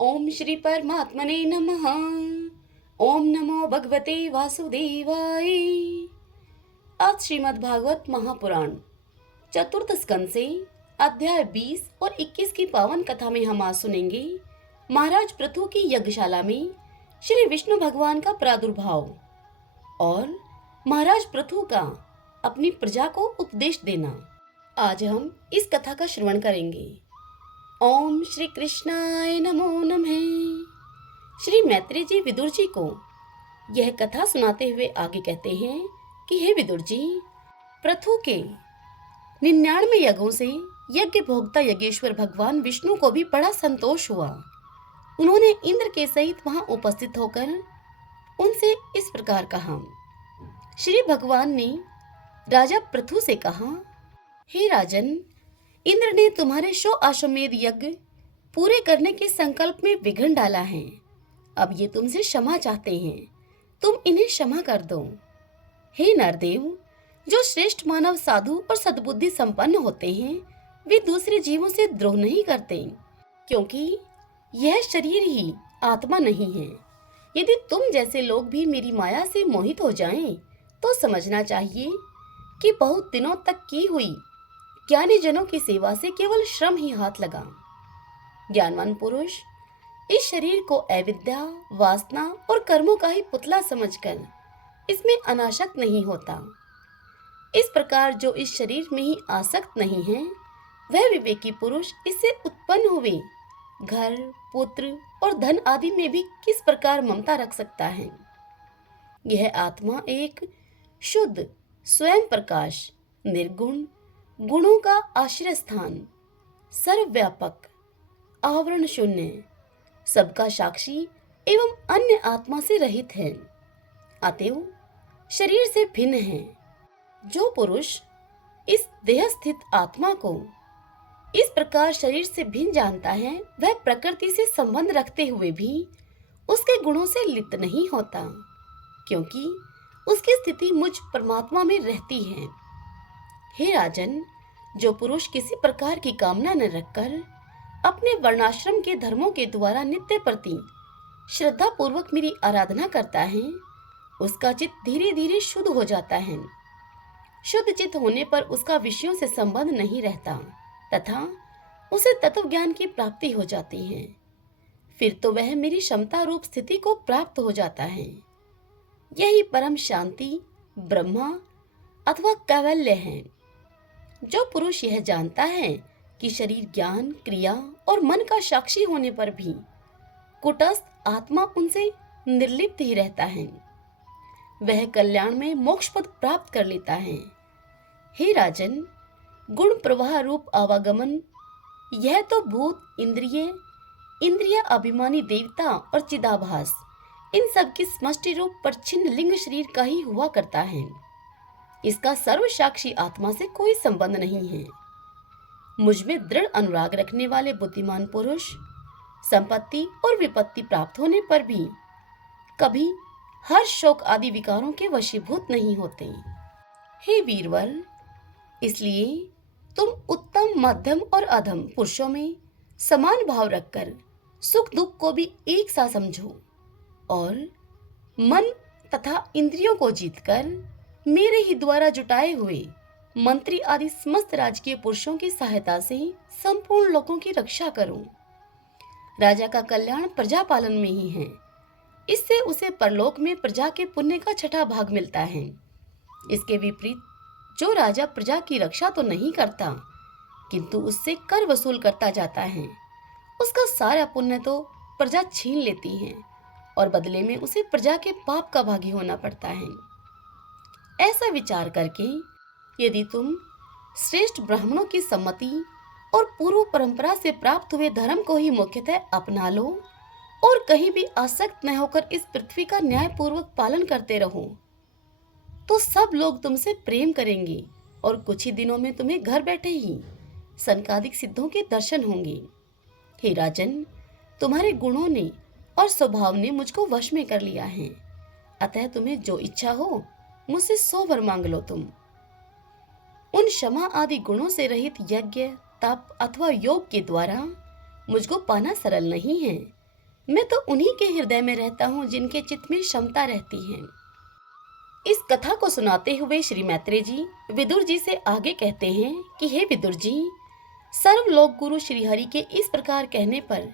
ओम श्री परमात्मने नमः। ओम नमो भगवते वासुदेवाय। आज श्रीमद् भागवत महापुराण चतुर्थ स्कंद से अध्याय 20 और 21 की पावन कथा में हम आज सुनेंगे महाराज पृथु की यज्ञशाला में श्री विष्णु भगवान का प्रादुर्भाव और महाराज पृथु का अपनी प्रजा को उपदेश देना। आज हम इस कथा का श्रवण करेंगे। ओम श्री कृष्णाय नमो नमः। श्री मैत्रेय जी विदुर जी को यह कथा सुनाते हुए आगे कहते हैं कि हे विदुर जी, पृथु के 99 यज्ञों से यज्ञ भोक्ता यज्ञेश्वर भगवान विष्णु को भी बड़ा संतोष हुआ। उन्होंने इंद्र के सहित वहां उपस्थित होकर उनसे इस प्रकार कहा। श्री भगवान ने राजा पृथु से कहा, हे राजन, इंद्र ने तुम्हारे अश्वमेध यज्ञ पूरे करने के संकल्प में विघ्न डाला है। अब ये तुमसे क्षमा चाहते हैं, तुम इन्हें क्षमा कर दो। हे नरदेव, जो श्रेष्ठ मानव साधु और सद्बुद्धि संपन्न होते हैं वे दूसरे जीवों से द्रोह नहीं करते, क्योंकि यह शरीर ही आत्मा नहीं है। यदि तुम जैसे लोग भी मेरी माया से मोहित हो जाएं, तो समझना चाहिए कि बहुत दिनों तक की हुई ज्ञानी जनों की सेवा से केवल श्रम ही हाथ लगा। ज्ञानवान पुरुष इस शरीर को अविद्या, वासना और कर्मों का ही पुतला समझकर इसमें अनासक्त नहीं होता। इस प्रकार जो इस शरीर में ही आसक्त नहीं है, वह विवेकी पुरुष इससे उत्पन्न हुए घर, पुत्र और धन आदि में भी किस प्रकार ममता रख सकता है। यह आत्मा एक शुद्ध स्वयं प्रकाश, निर्गुण, गुणों का आश्रय स्थान, सर्वव्यापक, आवरण शून्य, सबका साक्षी एवं अन्य आत्मा से रहित है, अतएव शरीर से भिन्न है। जो पुरुष इस देह स्थित आत्मा को इस प्रकार शरीर से भिन्न जानता है, वह प्रकृति से संबंध रखते हुए भी उसके गुणों से लिप्त नहीं होता, क्योंकि उसकी स्थिति मुझ परमात्मा में रहती है। हे राजन, जो पुरुष किसी प्रकार की कामना न रखकर अपने वर्णाश्रम के धर्मों के द्वारा नित्य प्रति श्रद्धा पूर्वक मेरी आराधना करता है, उसका चित्त धीरे धीरे शुद्ध हो जाता है। शुद्ध चित्त होने पर उसका विषयों से संबंध नहीं रहता तथा उसे तत्व ज्ञान की प्राप्ति हो जाती है। फिर तो वह मेरी क्षमता रूप स्थिति को प्राप्त हो जाता है। यही परम शांति, ब्रह्मा अथवा कैवल्य है। जो पुरुष यह जानता है कि शरीर ज्ञान, क्रिया और मन का साक्षी होने पर भी कुटस्थ आत्मा उनसे निर्लिप्त ही रहता है, वह कल्याण में मोक्ष पद प्राप्त कर लेता है। हे राजन, गुण प्रवाह रूप आवागमन, यह तो भूत, इंद्रिय अभिमानी देवता और चिदाभास, इन सब की समष्टि रूप परछिन्न लिंग शरीर का ही हुआ करता है। इसका सर्व साक्षी आत्मा से कोई संबंध नहीं है। मुझ में दृढ़ अनुराग रखने वाले बुद्धिमान पुरुष संपत्ति और विपत्ति प्राप्त होने पर भी कभी हर्ष, शोक आदि विकारों के वशीभूत नहीं होते। हे वीरवर, इसलिए तुम उत्तम, मध्यम और अधम पुरुषों में समान भाव रखकर सुख दुख को भी एक सा समझो और मन तथा इंद्रियों को जीतकर मेरे ही द्वारा जुटाए हुए मंत्री आदि समस्त राजकीय पुरुषों की सहायता से संपूर्ण लोगों की रक्षा करो। राजा का कल्याण प्रजा पालन में ही है। इससे उसे परलोक में प्रजा के पुण्य का छठा भाग मिलता है। इसके विपरीत जो राजा प्रजा की रक्षा तो नहीं करता, किंतु उससे कर वसूल करता जाता है, उसका सारा पुण्य तो प्रजा छीन लेती है और बदले में उसे प्रजा के पाप का भागी होना पड़ता है। ऐसा विचार करके यदि तुम श्रेष्ठ ब्राह्मणों की सम्मति और पूर्व परंपरा से प्राप्त हुए धर्म को ही मुख्यतः अपना लो और कहीं भी आसक्त न होकर इस पृथ्वी का न्यायपूर्वक पालन करते रहो, तो सब लोग तुमसे प्रेम करेंगे और कुछ ही दिनों में तुम्हें घर बैठे ही सनकादिक सिद्धों के दर्शन होंगे। हे राजन, तुम्हारे गुणों ने और स्वभाव ने मुझको वश में कर लिया है, अतः तुम्हें जो इच्छा हो मुझसे 100 वर मांग लो। तुम उन क्षमा आदि गुणों से रहित यज्ञ, तप अथवा योग के द्वारा मुझको पाना सरल नहीं है, मैं तो उन्हीं के हृदय में रहता हूँ जिनके चित्त में क्षमता रहती है। इस कथा को सुनाते हुए श्री मैत्रेय जी विदुर जी से आगे कहते हैं कि हे विदुर जी, सर्वलोक गुरु श्री हरि के इस प्रकार कहने पर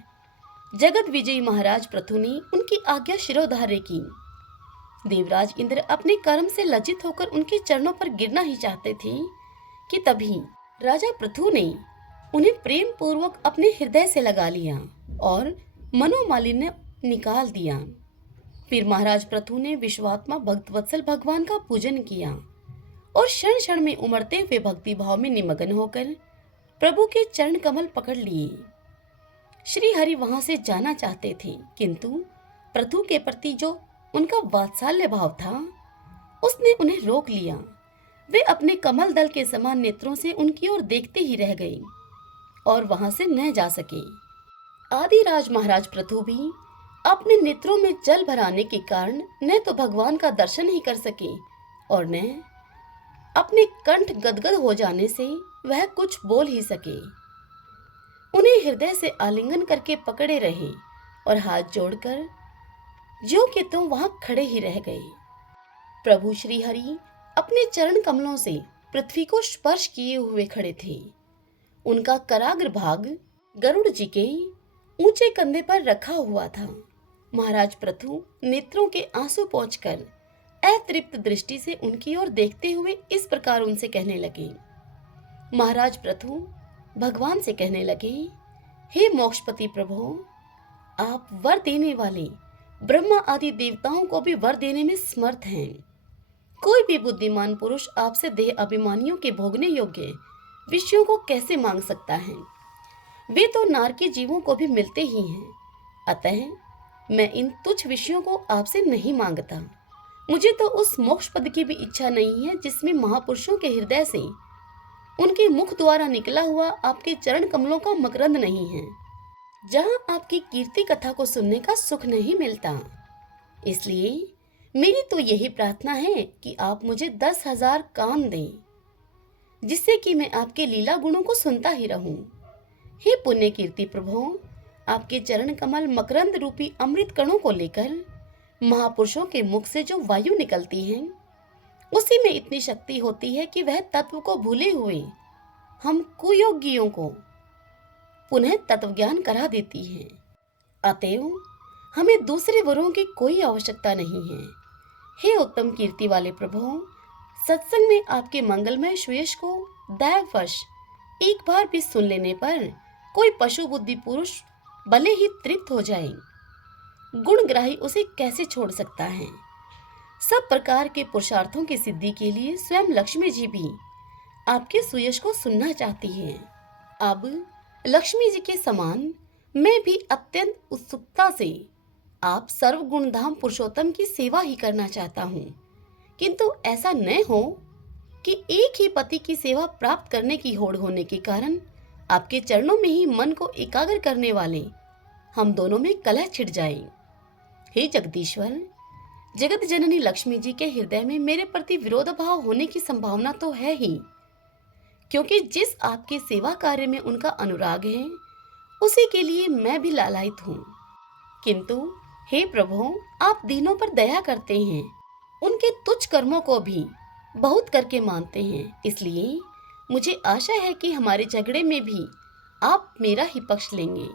जगत विजयी महाराज पृथु ने उनकी आज्ञा शिरोधार्य की। देवराज इंद्र अपने कर्म से लज्जित होकर उनके चरणों पर गिरना ही चाहते थे कि तभी राजा पृथु ने उन्हें प्रेम पूर्वक अपने हृदय से लगा लिया और मनोमालिन्य निकाल दिया। फिर महाराज पृथु ने विश्वात्मा भक्तवत्सल भगवान का पूजन किया और क्षण क्षण में उमड़ते हुए भक्ति भाव में निमग्न होकर प्रभु के चरण कमल पकड़ लिए। श्री हरि वहां से जाना चाहते थे, किंतु पृथु के प्रति जो उनका वात्सल्य भाव था उसने उन्हें रोक लिया। वे अपने कमल दल के समान नेत्रों से उनकी ओर देखते ही रह गए और वहां से न जा सके। आदिराज महाराज पृथु भी अपने नेत्रों में जल भराने के कारण न तो भगवान का दर्शन ही कर सके और न अपने कंठ गदगद हो जाने से वह कुछ बोल ही सके। उन्हें हृदय से आलिंगन करके पकड़े रहे और हाथ जोड़कर जो कि तुम वहां खड़े ही रह गए। प्रभु श्री हरि अपने चरण कमलों से पृथ्वी को स्पर्श किए हुए खड़े थे। उनका कराग्र भाग गरुड़ जी के ऊंचे कंधे पर रखा हुआ था। महाराज पृथु नेत्रों के आंसू पोंछकर अतृप्त दृष्टि से उनकी ओर देखते हुए इस प्रकार उनसे कहने लगे। महाराज पृथु भगवान से कहने लगे, हे मोक्षपति प्रभु, आप वर देने वाले ब्रह्मा आदि देवताओं को भी वर देने में समर्थ हैं। कोई भी बुद्धिमान पुरुष आपसे देह अभिमानियों के भोगने योग्य विषयों को कैसे मांग सकता है? वे तो नार के जीवों को भी मिलते ही हैं। अतः मैं इन तुच्छ विषयों को आपसे नहीं मांगता। मुझे तो उस मोक्ष पद की भी इच्छा नहीं है जिसमें महापुरुषों के हृदय से उनके मुख द्वारा निकला हुआ आपके चरण कमलों का मकरंद नहीं है, जहां आपकी कीर्ति कथा को सुनने का सुख नहीं मिलता। इसलिए मेरी तो यही प्रार्थना है कि आप मुझे 10,000 कान दें, जिससे कि मैं आपके लीला गुणों को सुनता ही रहूं। हे पुण्य कीर्ति प्रभु, आपके चरण कमल मकरंद रूपी अमृत कणों को लेकर महापुरुषों के मुख से जो वायु निकलती है, उसी में इतनी शक्ति होती है कि वह तत्व को भूले हुए हम कुयोगियों को पुनः तत्व ज्ञान करा देती है। अतएव हमें दूसरे वरों की कोई आवश्यकता नहीं है। हे उत्तम कीर्ति वाले प्रभु, सत्संग में आपके मंगलमय सुयश को दैववश एक बार भी सुन लेने पर कोई पशु बुद्धि पुरुष भले ही तृप्त हो जाए, गुणग्राही उसे कैसे छोड़ सकता है? सब प्रकार के पुरुषार्थों की सिद्धि के लिए स्वयं लक्ष्मी जी भी आपके सुयश को सुनना चाहती है। अब लक्ष्मी जी के समान मैं भी अत्यंत उत्सुकता से आप सर्वगुणधाम पुरुषोत्तम की सेवा ही करना चाहता हूँ, किंतु ऐसा न हो कि एक ही पति की सेवा प्राप्त करने की होड़ होने के कारण आपके चरणों में ही मन को एकाग्र करने वाले हम दोनों में कलह छिड़ जाए। हे जगदीश्वर, जगत जननी लक्ष्मी जी के हृदय में मेरे प्रति विरोध भाव होने की संभावना तो है ही, क्योंकि जिस आपके सेवा कार्य में उनका अनुराग है उसी के लिए मैं भी लालायित हूँ। किंतु हे प्रभु, आप दीनों पर दया करते हैं, उनके तुच्छ कर्मों को भी बहुत करके मानते हैं। इसलिए मुझे आशा है कि हमारे झगड़े में भी आप मेरा ही पक्ष लेंगे।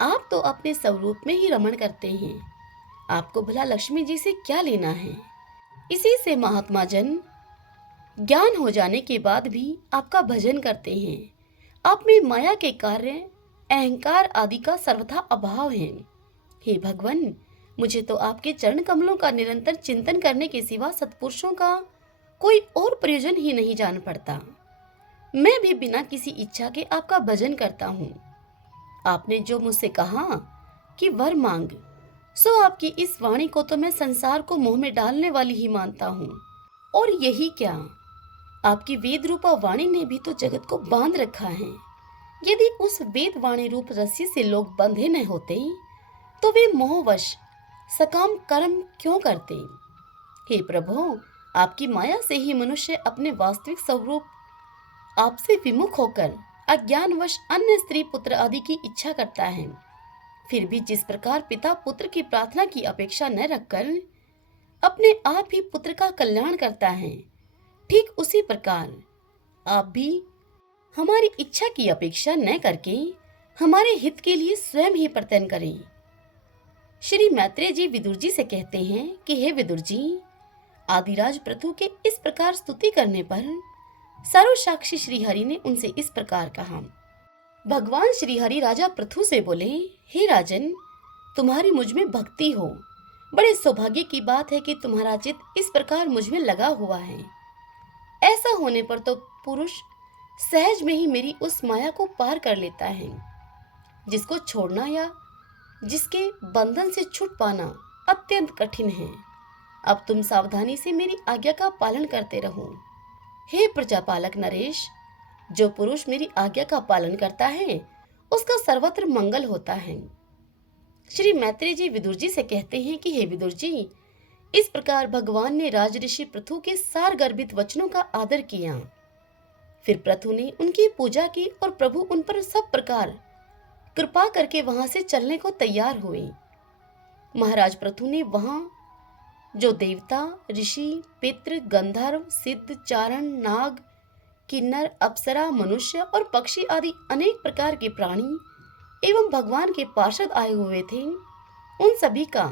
आप तो अपने स्वरूप में ही रमण करते हैं, आपको भला लक्ष्मी जी से क्या लेना है? इसी से महात्मा जन ज्ञान हो जाने के बाद भी आपका भजन करते हैं। आप में माया के कार्य, अहंकार आदि का सर्वथा अभाव है। हे भगवान, मुझे तो आपके चरण कमलों का निरंतर चिंतन करने के सिवा सत्पुरुषों का कोई और प्रयोजन ही नहीं जान पड़ता। मैं भी बिना किसी इच्छा के आपका भजन करता हूँ। आपने जो मुझसे कहा कि वर मांग, सो आपकी इस वाणी को तो मैं संसार को मुंह में डालने वाली ही मानता हूँ। और यही क्या, आपकी वेद रूपा वाणी ने भी तो जगत को बांध रखा है। यदि उस वेद वाणी रूप रस्सी से लोग बंधे न होते तो वे मोहवश सकाम कर्म क्यों करते? हे प्रभु, आपकी माया से ही मनुष्य अपने वास्तविक स्वरूप आपसे विमुख होकर अज्ञानवश अन्य स्त्री पुत्र आदि की इच्छा करता है। फिर भी जिस प्रकार पिता पुत्र की प्रार्थना की अपेक्षा न रखकर अपने आप ही पुत्र का कल्याण करता है, ठीक उसी प्रकार आप भी हमारी इच्छा की अपेक्षा न करके हमारे हित के लिए स्वयं ही प्रयत्न करें। श्री मैत्रेय जी विदुर जी से कहते हैं कि हे विदुर जी, आदिराज पृथु के इस प्रकार स्तुति करने पर सर्वसाक्षी श्रीहरि ने उनसे इस प्रकार कहा। भगवान श्रीहरि राजा पृथु से बोले, हे राजन, तुम्हारी मुझ में भक्ति हो। बड़े सौभाग्य की बात है कि तुम्हारा चित्त इस प्रकार मुझ में लगा हुआ है। ऐसा होने पर तो पुरुष सहज में ही मेरी उस माया को पार कर लेता है, जिसको छोड़ना या जिसके बंधन से छूट पाना अत्यंत कठिन है। अब तुम सावधानी से मेरी आज्ञा का पालन करते रहो। हे प्रजापालक नरेश, जो पुरुष मेरी आज्ञा का पालन करता है उसका सर्वत्र मंगल होता है। श्री मैत्रेय जी विदुर जी से कहते हैं कि हे विदुर जी, इस प्रकार भगवान ने राजऋषि पृथु के सार गर्भित वचनों का आदर किया। फिर पृथु ने उनकी पूजा की और प्रभु उन पर सब प्रकार कृपा करके वहां से चलने को तैयार हुए। महाराज पृथु ने वहां जो देवता, ऋषि, पितृ, गंधर्व, सिद्ध, चारण, नाग, किन्नर, अप्सरा, मनुष्य और पक्षी आदि अनेक प्रकार के प्राणी एवं भगवान के पार्षद आए हुए थे, उन सभी का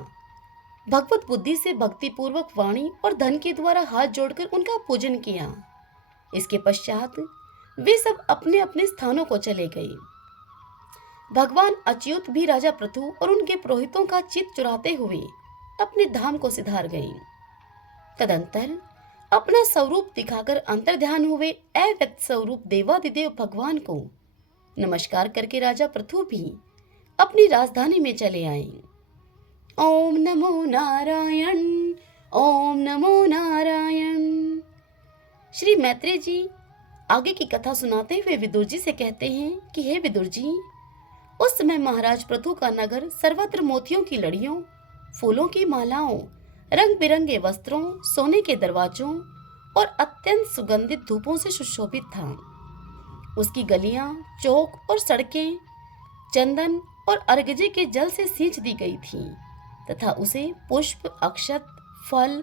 भगवत बुद्धि से भक्ति पूर्वक वाणी और धन के द्वारा हाथ जोड़कर उनका पूजन किया। इसके पश्चात वे सब अपने अपने स्थानों को चले गए। भगवान अच्युत भी राजा पृथु और उनके पुरोहितों का चित्त चुराते हुए अपने धाम को सिधार गए। तदंतर अपना स्वरूप दिखाकर अंतर्ध्यान हुए अव्यक्त स्वरूप देवादिदेव भगवान को नमस्कार करके राजा पृथु भी अपनी राजधानी में चले आए। ओम नमो नारायण, ओम नमो नारायण। श्री मैत्रेय जी आगे की कथा सुनाते हुए विदुर जी से कहते हैं कि हे विदुर जी, उस समय महाराज पृथु का नगर सर्वत्र मोतियों की लड़ियों, फूलों की मालाओं, रंग बिरंगे वस्त्रों, सोने के दरवाजों और अत्यंत सुगंधित धूपों से सुशोभित था। उसकी गलियां, चौक और सड़कें चंदन और अर्गजे के जल से सींच दी गई थीं तथा उसे पुष्प, अक्षत, फल,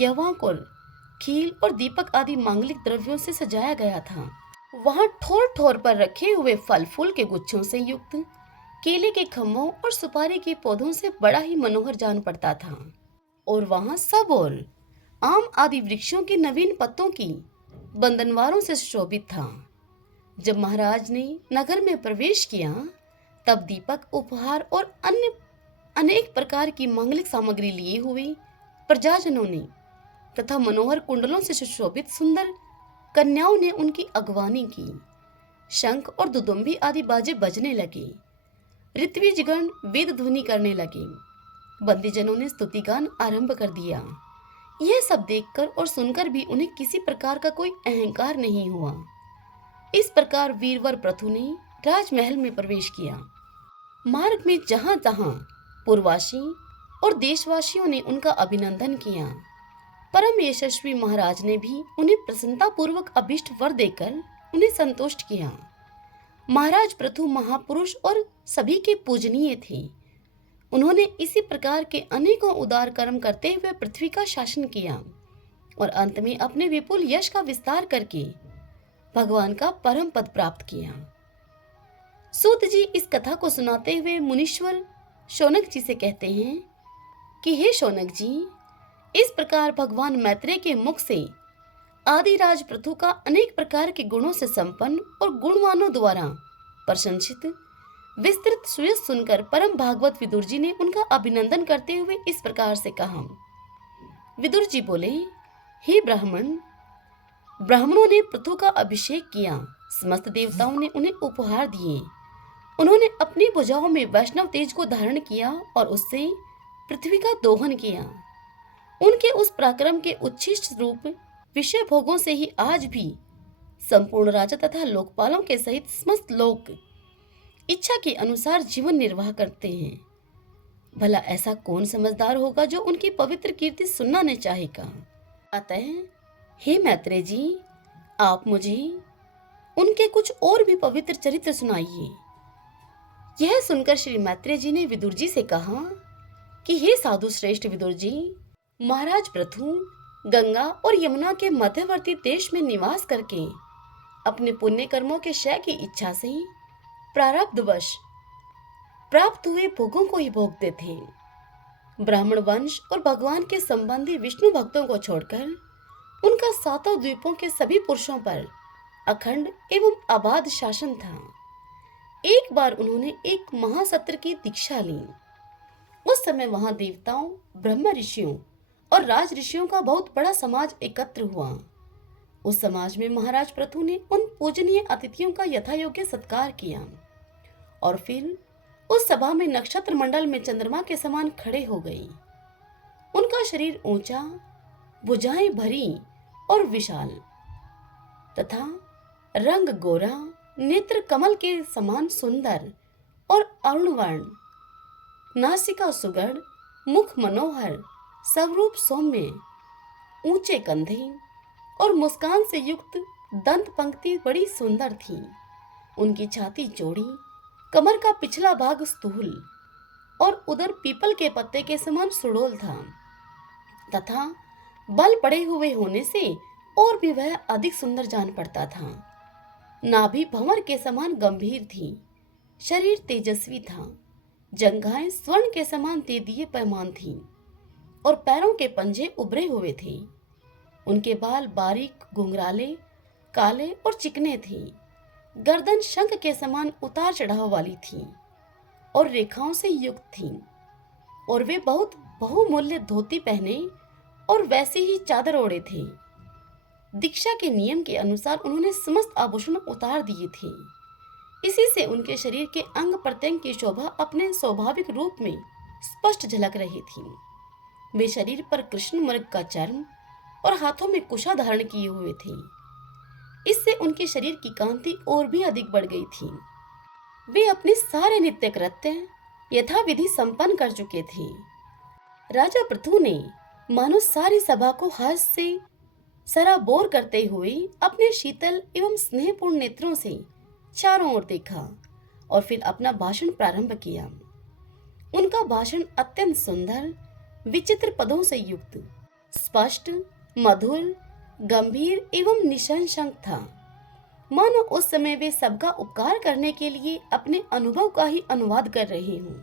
यवांकुर, खील और दीपक आदि मांगलिक द्रव्यों से सजाया गया था। वहां ठोर ठोर पर रखे हुए फल फूल के गुच्छों से युक्त केले के खम्भों और सुपारी के पौधों से बड़ा ही मनोहर जान पड़ता था। और वहां सब और आम आदि वृक्षों के नवीन पत्तों की बंधनवारों से सुशोभित था। जब महाराज ने नगर में प्रवेश किया तब दीपक, उपहार और अन्य अनेक प्रकार की मांगलिक सामग्री लिए हुए प्रजाजनों ने तथा मनोहर कुंडलों से सुशोभित सुंदर कन्याओं ने उनकी अगवानी की। शंख और दुदुम्बी आदि बाजे बजने लगे। ऋत्विजगण वेद ध्वनि करने लगे। बंदीजनों ने स्तुतिगान आरंभ कर दिया। यह सब देखकर और सुनकर भी उन्हें किसी प्रकार का कोई अहंकार नहीं हुआ। इस प्रकार वीरवर पृथु ने राजमहल में प्रवेश किया। मार्ग में जहां तहां पूर्ववासी और देशवासियों ने उनका अभिनंदन किया। परम यशस्वी महाराज ने भी उन्हें प्रसन्नता पूर्वक अभीष्ट वर देकर उन्हें संतुष्ट किया। महाराज पृथु महापुरुष और सभी के पूजनीय थे। उन्होंने इसी प्रकार के अनेकों उदार कर्म करते हुए पृथ्वी का शासन किया और अंत में अपने विपुल यश का विस्तार करके भगवान का परम पद प्राप्त किया। सूत जी इस कथा को सुनाते हुए मुनीश्वर शौनक जी से कहते हैं कि हे शौनक जी, इस प्रकार भगवान मैत्रेय के मुख से आदिराज पृथु का अनेक प्रकार के गुणों से संपन्न और गुणवानों द्वारा प्रशंसित विस्तृत सुयश सुनकर परम भागवत विदुर जी ने उनका अभिनंदन करते हुए इस प्रकार से कहा। विदुर जी बोले, हे ब्राह्मण, ब्राह्मणों ने पृथु का अभिषेक किया। समस्त देवताओं ने उन्हें उपहार दिए। उन्होंने अपनी भुजाओं में वैष्णव तेज को धारण किया और उससे पृथ्वी का दोहन किया। उनके उस पराक्रम के उच्छिष्ट रूप विषय भोगों से ही आज भी संपूर्ण राजा तथा लोकपालों के सहित समस्त लोग इच्छा के अनुसार जीवन निर्वाह करते हैं। भला ऐसा कौन समझदार होगा जो उनकी पवित्र कीर्ति सुनना न चाहेगा। अतः हे मैत्रेय जी, आप मुझे उनके कुछ और भी पवित्र चरित्र सुनाइए। यह सुनकर श्री मैत्रेय जी ने विदुर जी से कहा कि हे साधु श्रेष्ठ विदुर जी, महाराज पृथु गंगा और यमुना के मध्यवर्ती देश में निवास करके अपने पुण्य कर्मों के क्षय की इच्छा से प्रारब्धवश प्राप्त हुए भोगों को ही भोगते थे। ब्राह्मण वंश और भगवान के संबंधी विष्णु भक्तों को छोड़कर उनका सातों द्वीपों के सभी पुरुषों पर अखंड एवं अबाध शासन था। एक बार उन्होंने एक महासत्र की दीक्षा ली। उस समय वहां देवताओं, ब्रह्म ऋषियों और राज ऋषियों का बहुत बड़ा समाज एकत्र हुआ। उस समाज में महाराज पृथु ने उन पूजनीय अतिथियों का यथायोग्य सत्कार किया और फिर उस सभा में नक्षत्र मंडल में चंद्रमा के समान खड़े हो गई। उनका शरीर ऊंचा, भुजाएं भरी और विशाल तथा रंग गोरा, नेत्र कमल के समान सुंदर और अरुणवर्ण, नासिका सुगढ़, मुख मनोहर, स्वरूप सौम्य, ऊंचे कंधे और मुस्कान से युक्त दंत पंक्ति बड़ी सुंदर थी। उनकी छाती चौड़ी, कमर का पिछला भाग स्थूल और उधर पीपल के पत्ते के समान सुडौल था तथा बल पड़े हुए होने से और भी वह अधिक सुंदर जान पड़ता था। नाभि भंवर के समान गंभीर थी, शरीर तेजस्वी था, जंघाएं स्वर्ण के समान तेदीय पैमान थी और पैरों के पंजे उभरे हुए थे। उनके बाल बारीक, घुंघराले, काले और चिकने थे। गर्दन शंख के समान उतार चढ़ाव वाली थी और रेखाओं से युक्त थी और वे बहुत बहुमूल्य धोती पहने और वैसे ही चादर ओढ़े थे। दीक्षा के नियम के अनुसार उन्होंने समस्त आभूषण उतार दिए थे। इसी से उनके शरीर के अंग प्रत्यंग की शोभा अपने स्वाभाविक रूप में स्पष्ट झलक रही थी। वे शरीर पर कृष्ण मृग का चर्म और हाथों में कुशा धारण किए हुए थे। इससे उनके शरीर की कांति और भी अधिक बढ़ गई थी। वे अपने सारे नित्य कृत्य यथाविधि संपन्न कर चुके थे। राजा पृथु ने मानो सारी सभा को हर्ष से सराबोर करते हुए अपने शीतल एवं स्नेहपूर्ण नेत्रों से चारों ओर देखा और फिर अपना भाषण प्रारंभ किया। उनका भाषण अत्यंत सुंदर, विचित्र पदों से युक्त, स्पष्ट, मधुर, गंभीर एवं निसंशक था। मानो उस समय वे सबका उपकार करने के लिए अपने अनुभव का ही अनुवाद कर रहे हों।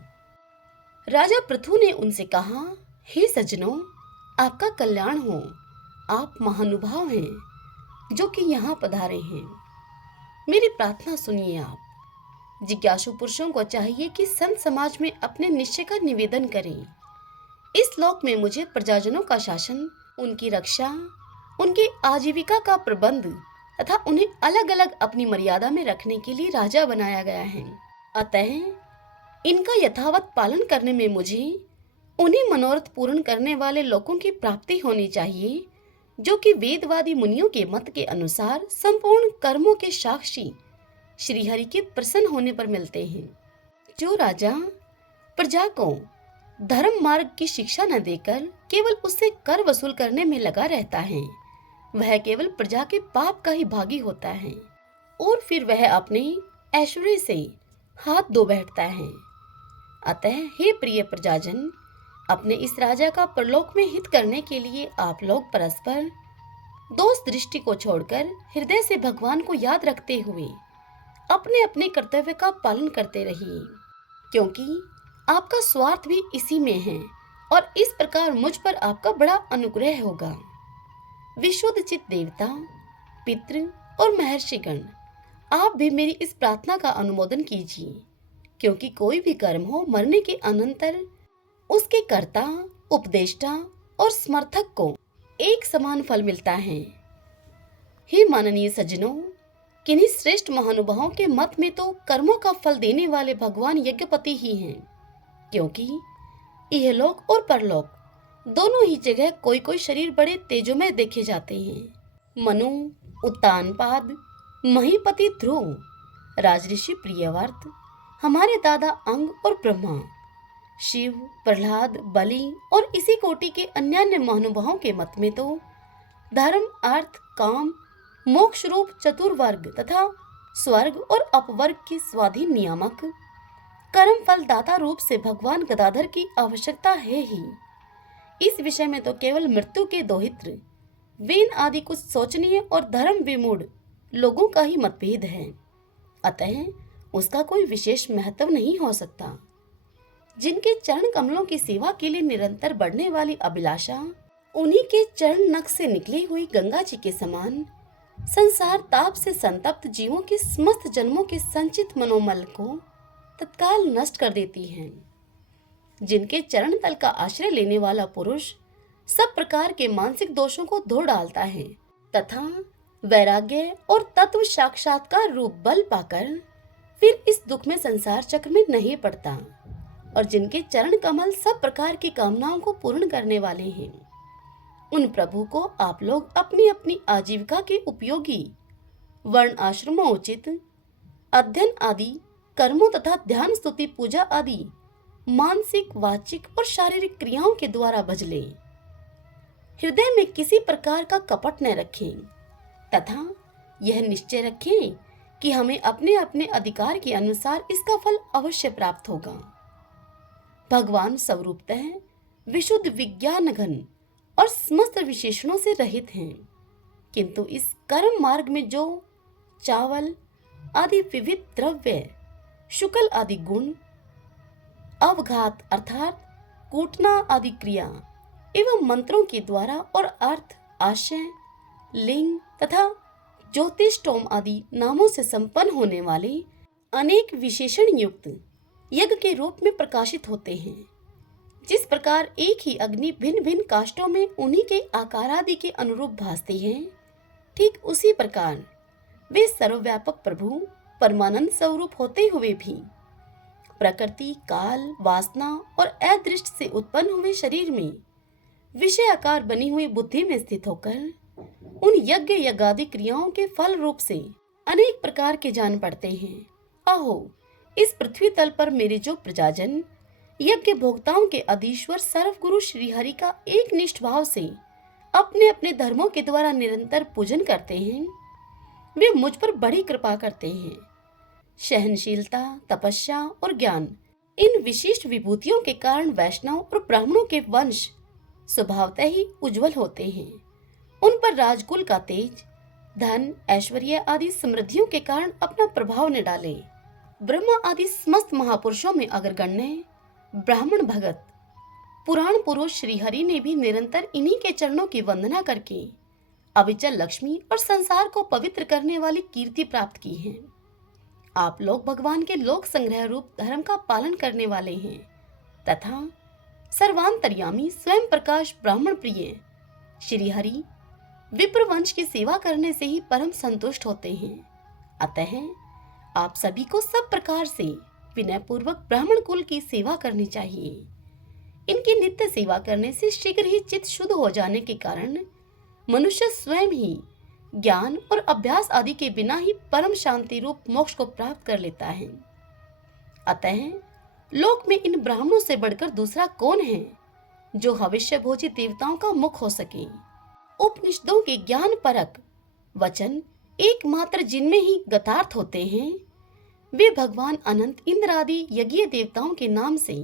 राजा पृथु ने उनसे कहा, हे सज्जनों, आपका कल्याण हो। आप महानुभाव हैं जो कि यहाँ पधारे हैं। मेरी प्रार्थना सुनिए। आप जिज्ञासु पुरुषों को चाहिए कि संत समाज में अपने निश्चय का निवेदन करें। इस लोक में मुझे प्रजाजनों का शासन, उनकी रक्षा, उनकी आजीविका का प्रबंध तथा उन्हें अलग अलग अपनी मर्यादा में रखने के लिए राजा बनाया गया है। अतः इनका यथावत पालन करने में मुझे उन्हीं मनोरथ पूर्ण करने वाले लोगों की प्राप्ति होनी चाहिए जो कि वेदवादी मुनियों के मत के अनुसार संपूर्ण कर्मों के साक्षी श्रीहरि के प्रसन्न होने पर मिलते हैं। जो राजा प्रजा को धर्म मार्ग की शिक्षा न देकर केवल उससे कर वसूल करने में लगा रहता है, वह केवल प्रजा के पाप का ही भागी होता है और फिर वह अपने ऐश्वर्य से हाथ धो बैठता है। अतः हे प्रिय प्रजाजन, अपने इस राजा का परलोक में हित करने के लिए आप लोग परस्पर दोष दृष्टि को छोड़कर हृदय से भगवान को याद रखते हुए अपने अपने कर्तव्य का पालन करते रहिए, क्योंकि आपका स्वार्थ भी इसी में है और इस प्रकार मुझ पर आपका बड़ा अनुग्रह होगा। विशुद्ध चित्त देवता, पितृ और महर्षिगण, आप भी मेरी इस प्रार्थना का अनुमोदन कीजिए, क्योंकि कोई भी कर्म हो, मरने के अनंतर उसके कर्ता, उपदेष्टा और समर्थक को एक समान फल मिलता है। हे माननीय सज्जनों, किन्हीं श्रेष्ठ महानुभावों के मत में तो कर्मों का फल देने वाले भगवान यज्ञपति ही हैं, क्योंकि इहलोक और परलोक दोनों ही जगह कोई कोई शरीर बड़े तेजोमय देखे जाते हैं। मनु, उत्तानपाद, महीपति ध्रुव, राजऋषि प्रियव्रत, हमारे दादा अंग और ब्रह्मा, शिव, प्रहलाद, बलि और इसी कोटि के अन्य महानुभावों के मत में तो धर्म, अर्थ, काम, मोक्ष रूप चतुर्वर्ग तथा स्वर्ग और अपवर्ग की स्वाधीन नियामक कर्म फल दाता रूप से भगवान गदाधर की आवश्यकता है ही। इस विषय में तो केवल मृत्यु के दोहित्र वेन आदि कुछ सोचनीय और धर्म विमूढ़ लोगों का ही मतभेद है, अतः उसका कोई विशेष महत्व नहीं हो सकता। जिनके चरण कमलों की सेवा के लिए निरंतर बढ़ने वाली अभिलाषा उन्हीं के चरण नख से निकली हुई गंगा जी के समान संसार ताप से संतप्त जीवों के समस्त जन्मों के संचित मनोमल को तत्काल नष्ट कर देती है। जिनके चरण तल का आश्रय लेने वाला पुरुष सब प्रकार के मानसिक दोषों को धो डालता है तथा वैराग्य और तत्व साक्षात्कार रूप बल पाकर फिर इस दुख में संसार चक्र में नहीं पड़ता, और जिनके चरण कमल सब प्रकार की कामनाओं को पूर्ण करने वाले हैं, उन प्रभु को आप लोग अपनी अपनी आजीविका के उपयोगी वर्ण आश्रमोचित अध्ययन आदि कर्मों तथा ध्यान स्तुति पूजा आदि मानसिक वाचिक और शारीरिक क्रियाओं के द्वारा भज लें। हृदय में किसी प्रकार का कपट न रखें तथा यह निश्चय रखें कि हमें अपने अपने अधिकार के अनुसार इसका फल अवश्य प्राप्त होगा। भगवान स्वरूपतः विशुद्ध विज्ञान घन और समस्त विशेषणों से रहित हैं, किंतु इस कर्म मार्ग में जो चावल आदि विविध द्रव्य, शुक्ल आदि गुण, अवघात अर्थात कूटना आदि क्रिया एवं मंत्रों के द्वारा और अर्थ, आशय, लिंग तथा ज्योतिषोम आदि नामों से संपन्न होने वाले अनेक विशेषण युक्त यज्ञ के रूप में प्रकाशित होते हैं। जिस प्रकार एक ही अग्नि भिन्न भिन्न काष्ठों में उन्हीं के आकार आदि के अनुरूप भासती है, ठीक उसी प्रकार वे सर्वव्यापक प्रभु परमानंद स्वरूप होते हुए भी प्रकृति, काल, वासना और अदृष्ट से उत्पन्न हुए शरीर में विषय आकार बनी हुई बुद्धि में स्थित होकर उन यज्ञ यज्ञादि क्रियाओं के फल रूप से अनेक प्रकार के जान पड़ते हैं। आहो, इस पृथ्वी तल पर मेरे जो प्रजाजन यज्ञ भोक्ताओं के अधीश्वर सर्वगुरु श्री हरि का एक निष्ठ भाव से अपने अपने धर्मों के द्वारा निरंतर पूजन करते हैं, वे मुझ पर बड़ी कृपा करते हैं। सहनशीलता, तपस्या और ज्ञान इन विशिष्ट विभूतियों के कारण वैष्णव और ब्राह्मणों के वंश स्वभावतः ही उज्जवल होते हैं। उन पर राजकुल का तेज, धन, ऐश्वर्य आदि समृद्धियों के कारण अपना प्रभाव न डाले। ब्रह्मा आदि समस्त महापुरुषों में अगर गण्य ब्राह्मण भगत पुराण पुरुष श्री हरि ने भी निरंतर इन्हीं के चरणों की वंदना करके अविचल लक्ष्मी और संसार को पवित्र करने वाली कीर्ति प्राप्त की है। आप लोग भगवान के लोक संग्रह रूप धर्म का पालन करने वाले हैं तथा सर्वांतर्यामी स्वयं प्रकाश ब्राह्मण प्रिय श्री हरि विप्र वंश की सेवा करने से ही परम संतुष्ट होते हैं। अतः आप सभी को सब प्रकार से विनय पूर्वक ब्राह्मण कुल की सेवा करनी चाहिए। इनकी नित्य सेवा करने से शीघ्र ही चित्त शुद्ध हो जाने के कारण मनुष्य स्वयं ही ज्ञान और अभ्यास आदि के बिना ही परम शांति रूप मोक्ष को प्राप्त कर लेता है। अतः लोक में इन ब्राह्मणों से बढ़कर दूसरा कौन है जो भविष्य भोजी देवताओं का मुख हो सके। उपनिषदों के ज्ञान परक वचन एकमात्र जिनमें ही गतार्थ होते हैं, वे भगवान अनंत इंद्र आदि यज्ञ देवताओं के नाम से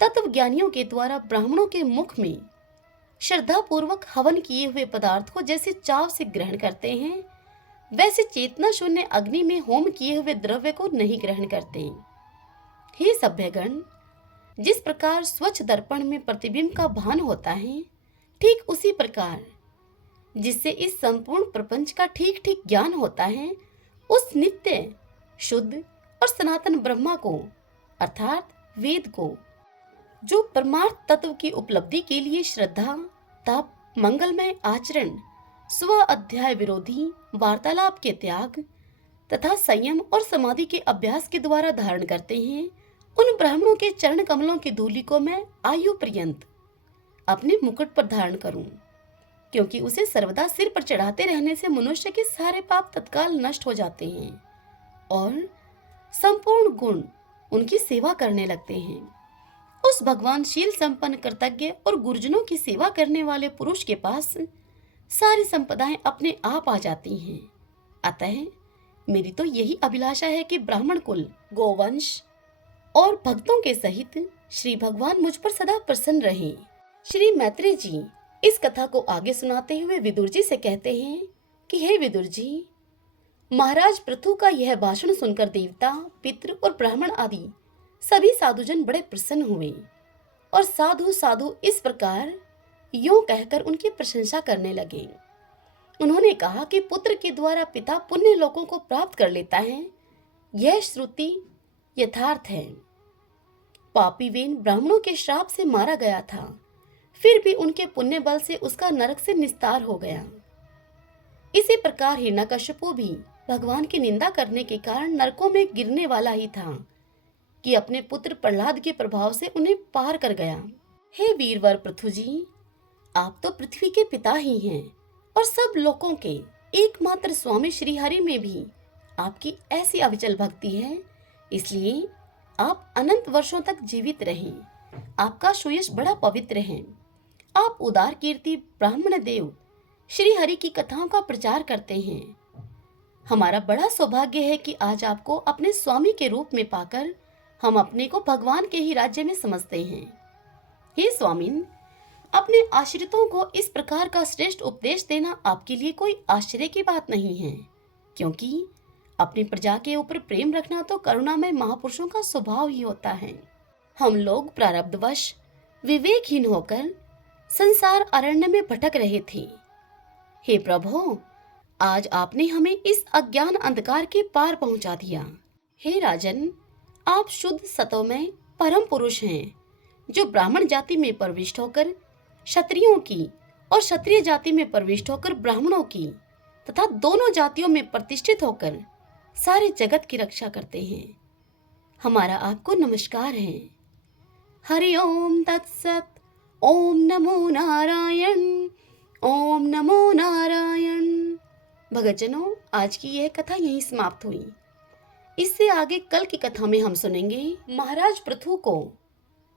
तत्व ज्ञानियों के द्वारा ब्राह्मणों के मुख में श्रद्धा पूर्वक हवन किए हुए पदार्थ को जैसे चाव से ग्रहण करते हैं, वैसे चेतना शून्य अग्नि में होम किए हुए द्रव्य को नहीं ग्रहण करते। हे सभ्यगण, जिस प्रकार स्वच्छ दर्पण में प्रतिबिंब का भान होता है, ठीक उसी प्रकार जिससे इस संपूर्ण प्रपंच का ठीक ठीक ज्ञान होता है, उस नित्य शुद्ध और सनातन ब्रह्मा को अर्थात वेद को, जो परमार्थ तत्व की उपलब्धि के लिए श्रद्धा, तप, मंगलमय आचरण, स्व अध्याय विरोधी वार्तालाप के त्याग तथा संयम और समाधि के अभ्यास के द्वारा धारण करते हैं, उन ब्राह्मणों के चरण कमलों की धूलि को मैं आयु पर्यंत अपने मुकुट पर धारण करूं, क्योंकि उसे सर्वदा सिर पर चढ़ाते रहने से मनुष्य के सारे पाप तत्काल नष्ट हो जाते हैं और संपूर्ण गुण उनकी सेवा करने लगते हैं। उस भगवान शील संपन्न कृतज्ञ और गुरुजनों की सेवा करने वाले पुरुष के पास सारी संपदाएं अपने आप आ जाती हैं। अतः मेरी तो यही अभिलाषा है कि ब्राह्मण कुल, गोवंश, और भक्तों के सहित श्री भगवान मुझ पर सदा प्रसन्न रहे। श्री मैत्रेय जी इस कथा को आगे सुनाते हुए विदुर जी से कहते हैं कि हे विदुर जी, महाराज पृथु का यह भाषण सुनकर देवता, पितृ और ब्राह्मण आदि सभी साधुजन बड़े प्रसन्न हुए और साधु साधु इस प्रकार यूं कहकर उनकी प्रशंसा करने लगे। उन्होंने कहा कि पुत्र के द्वारा पिता पुण्य लोकों को प्राप्त कर लेता है, यह श्रुति यथार्थ है। पापी वेन ब्राह्मणों के श्राप से मारा गया था, फिर भी उनके पुण्य बल से उसका नरक से निस्तार हो गया। इसी प्रकार हिरण्यकश्यपु भी भगवान की निंदा करने के कारण नरकों में गिरने वाला ही था कि अपने पुत्र प्रहलाद के प्रभाव से उन्हें पार कर गया। हे वीरवर पृथु जी, आप तो पृथ्वी के पिता ही हैं और सब लोकों के एकमात्र स्वामी श्री हरि में भी आपकी ऐसी अविचल भक्ति है, इसलिए आप अनंत वर्षों तक जीवित रहें। आपका सुयश बड़ा पवित्र है। आप उदार कीर्ति ब्राह्मण देव श्री हरि की कथाओं का प्रचार करते हैं। हमारा बड़ा सौभाग्य है कि आज आपको अपने स्वामी के रूप में पाकर हम अपने को भगवान के ही राज्य में समझते हैं। हे स्वामिन, अपने आश्रितों को इस प्रकार का श्रेष्ठ उपदेश देना आपके लिए कोई आश्चर्य की बात नहीं है, क्योंकि अपनी प्रजा के ऊपर प्रेम रखना तो करुणामय महापुरुषों का स्वभाव ही होता है। हम लोग प्रारब्धवश विवेकहीन होकर संसार अरण्य में भटक रहे थे। हे प्रभु, आज आपने हमें इस अज्ञान अंधकार के पार पहुंचा दिया। हे राजन, आप शुद्ध सतोमय परम पुरुष हैं, जो ब्राह्मण जाति में प्रविष्ट होकर क्षत्रियों की और क्षत्रिय जाति में प्रविष्ट होकर ब्राह्मणों की तथा दोनों जातियों में प्रतिष्ठित होकर सारे जगत की रक्षा करते हैं। हमारा आपको नमस्कार है। हरि ओम तत्सत। ओम नमो नारायण। ओम नमो नारायण। भगतजनों, आज की यह कथा यहीं समाप्त हुई। इससे आगे कल की कथा में हम सुनेंगे महाराज पृथु को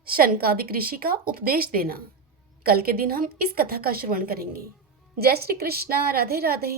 शनकादिक ऋषि का उपदेश देना। कल के दिन हम इस कथा का श्रवण करेंगे। जय श्री कृष्णा। राधे राधे।